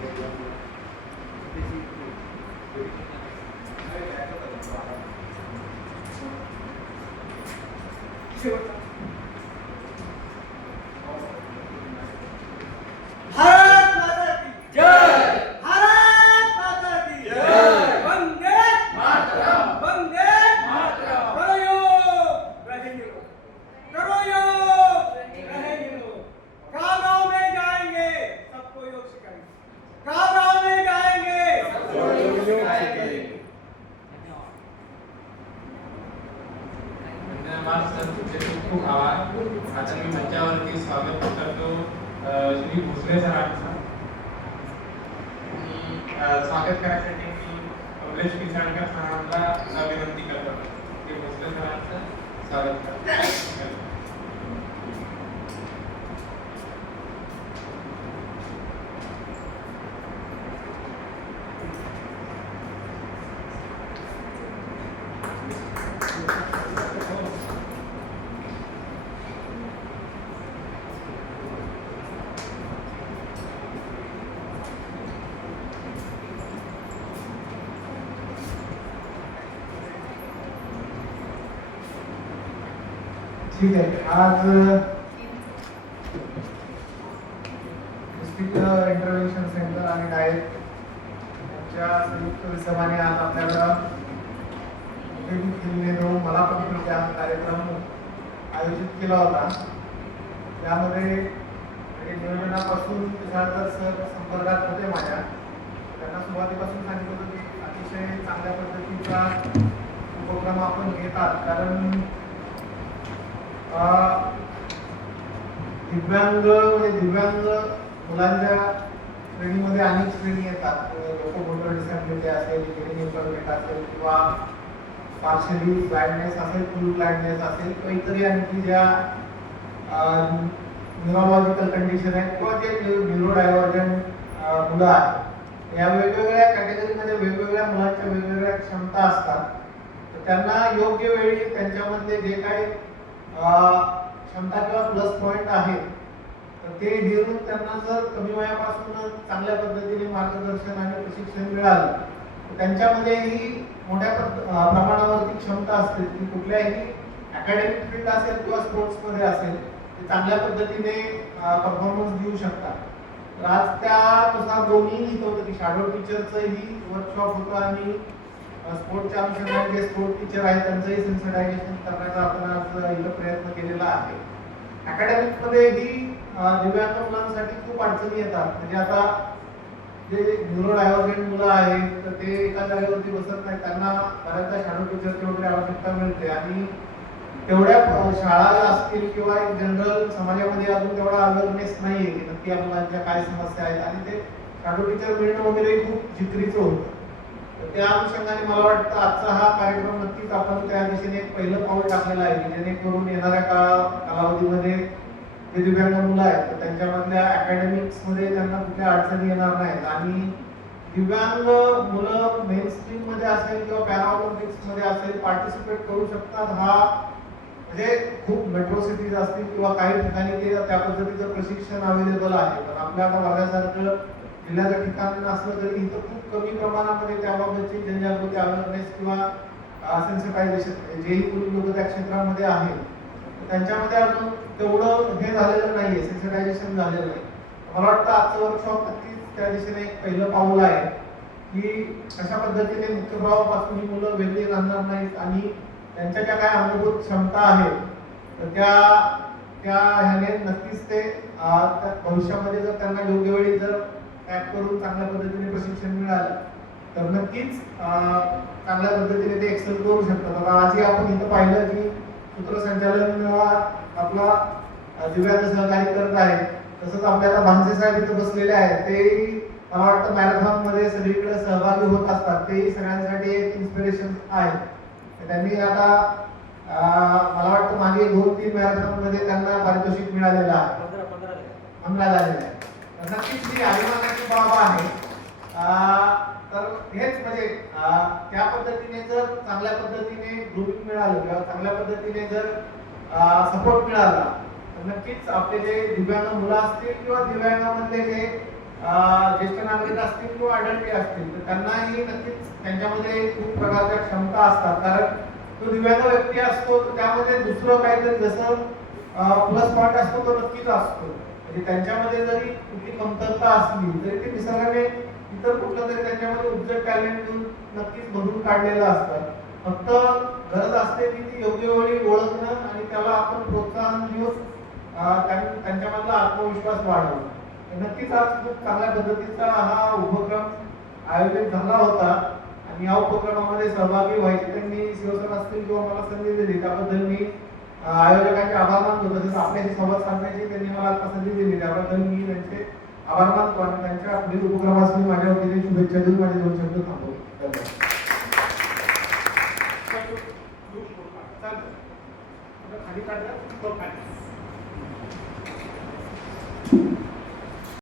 Thank you. धन्यवाद sir. तुमचे खूप खूप आभार. आता मी मंचावरती स्वागत करतो श्री भोसले सरांचं. आणि स्वागत करायसाठी मी कमलेश पिसाळकर सरांना विनंती करतो. ते भोसले सरांचं स्वागत करतो. ठीक आहे. आज डिस्ट्रिक्ट इंटरव्हेन्शन सेंटर आणि डायट यांच्या संयुक्त विद्यमाने आज आपल्याला मला पण त्या कार्यक्रम आयोजित केला होता. त्यामध्ये नियोजनापासून विशाळकर सर संपर्कात होते माझ्या. त्यांना सुरुवातीपासून सांगितलं होतं की अतिशय चांगल्या पद्धतीचा उपक्रम आपण घेतात. कारण दिव्यांग म्हणजे दिव्यांग मुलांच्या श्रेणीमध्ये अनेक श्रेणी येतात. लोकोमोटर डिसॅबिलिटी असेल हिअरिंग इम्पॉर्टमेंट असेल किंवा पार्शली ब्लाइंडनेस असेल फुल ब्लाइंडनेस असेल काहीतरी आणखी ज्या न्यूरोलॉजिकल कंडिशन आहेत किंवा जे न्युरो डायव्हर्जन मुलं आहेत. या वेगवेगळ्या कॅटेगरीमध्ये वेगवेगळ्या मुलांच्या वेगवेगळ्या क्षमता असतात. तर त्यांना योग्य वेळी त्यांच्यामध्ये जे काही क्षमता किंवा प्लस पॉईंट आहेत तर ते घेऊन त्यांना जर कमी वयापासून चांगल्या पद्धतीने मार्गदर्शन आणि प्रशिक्षण मिळालं तर त्यांच्यामध्येही मोठ्या प्रमाणावरती क्षमता असते. की कुठल्याही अकॅडमिक फील्ड असेल किंवा स्पोर्ट्समध्ये असेल ते चांगल्या पद्धतीने परफॉर्मन्स देऊ शकतात. तर आज त्यानुसार दोन्ही होतं की शॅडो टीचरचंही वर्कशॉप होतं आणि स्पोर्टच्या अनुषंगाने जे स्पोर्ट टीचर आहेत त्यांचंही सेन्सिटायझेशन करण्याचा आपण आज इथं प्रयत्न केलेला आहे. अकॅडमिकमध्ये ही दिव्यांग मुलांसाठी खूप अडचणी येतात. म्हणजे आता जे न्यूरो डायव्हर्जंट मुलं आहेत तर ते एका जागेवरती बसत नाही त्यांना बऱ्याचदा शाडो टीचरची वगैरे आवश्यकता मिळते. आणि तेवढ्या शाळा असतील किंवा एक जनरल समाजामध्ये अजून तेवढा अवेअरनेस नाहीये की नक्की या मुलांच्या काय समस्या आहेत. आणि ते शाडो टीचर मिळणं वगैरे खूप जिकरीचं होतं. त्या अनुषंगाने मला वाटतं आजचा हा कार्यक्रम नक्कीच आपण त्या दिशेने एक पहिलं पाऊल टाकलेलं आहे. जेणेकरून येणाऱ्या काळा कालावधीमध्ये जे दिव्यांग मुलं आहेत तर त्यांच्यामधल्या अकॅडमिक्समध्ये त्यांना कुठल्या अडचणी येणार नाहीत. आणि दिव्यांग मुलं मेन स्ट्रीममध्ये असेल किंवा पॅराऑलिम्पिक्समध्ये असेल पार्टिसिपेट करू शकतात हा म्हणजे खूप मेट्रो सिटीज असतील किंवा काही ठिकाणी ते त्या पद्धतीचं प्रशिक्षण अवेलेबल आहे. पण आपल्या आता बघण्यासारखं जिल्ह्याचं ठिकाण असलं तरी इथं खूप कमी प्रमाणामध्ये त्याबाबतची जनजागृती अवेअरनेस किंवा सेन्सिटायझेशन जेही कुणी लोक त्या क्षेत्रामध्ये आहेत त्यांच्यामध्ये अजून तेवढं हे झालेलं नाहीये सेन्सिटायझेशन झालेलं नाही. मला वाटतं आजचं वर्कशॉप नक्कीच त्या दिशेने एक पहिलं पाऊल आहे की कशा पद्धतीने मुख्यभावापासून ही मुलं वेगळी राहणार नाहीत आणि त्यांच्या ज्या काय अंगभूत क्षमता आहेत तर त्या त्या ह्याने नक्कीच ते भविष्यामध्ये जर त्यांना योग्य वेळी जर पॅक करून चांगल्या पद्धतीने प्रशिक्षण मिळालं. तर नक्कीच चांगल्या पद्धतीने ते एक्सेल करू शकतात. आता आजही आपण इथं पाहिलं की सूत्रसंचालन आपला दिव्यांग सहकार्य करत आहे तसंच आपल्याला भांसे साहेब इथं बसलेले आहेत. तेही मला वाटतं मॅरेथॉनमध्ये सगळीकडे सहभागी होत असतात. तेही सगळ्यांसाठी एक इन्स्पिरेशन आहे. त्यांनी आता मला वाटतं मागे दोन तीन मॅरेथॉनमध्ये त्यांना पारितोषिक मिळालेलं आहे. पंधरा झालेलं आहे. नक्कीच मी अभिमानाची बाब आहे. तर हेच म्हणजे त्या पद्धतीने जर चांगल्या पद्धतीने ग्रुपिंग मिळालं किंवा चांगल्या पद्धतीने जर सपोर्ट मिळाला तर नक्कीच आपले जे दिव्यांग मुलं असतील किंवा दिव्यांगामधले जे ज्येष्ठ नागरिक असतील किंवा अडल्टी असतील तर त्यांनाही नक्कीच त्यांच्यामध्ये खूप प्रकारच्या क्षमता असतात. कारण तो दिव्यांग व्यक्ती असतो तर त्यामध्ये दुसरं काहीतरी जसं प्लस पॉईंट असतो तो नक्कीच असतो. म्हणजे त्यांच्यामध्ये जरी कुठली कमतरता असली तरी ते निसर्गाने इतर कुठलं तरी त्यांच्यामध्ये उच्च टॅलेंट घेऊन नक्कीच भरून काढलेलं असतं. फक्त गरज असते की ती योग्य वेळी ओळखणं आणि त्याला आपण प्रोत्साहन देऊन त्यांच्यामधला आत्मविश्वास वाढवणं. नक्कीच आज खूप चांगल्या पद्धतीचा हा उपक्रम आयोजित झाला होता आणि या उपक्रमामध्ये सहभागी व्हायचे त्यांनी शिवसेना असतील किंवा मला संधी दिली त्याबद्दल मी आयोजकांचे आभार मानतो. तसेच आपल्याशी संवाद साधण्याची त्यांनी मला पसंती दिली. त्याबद्दल मी त्यांचे आभार मानतो आणि त्यांच्या पुढील उपक्रमास मी माझ्या वतीने शुभेच्छा देऊन माझे दोन शब्द थांबवतो. धन्यवाद.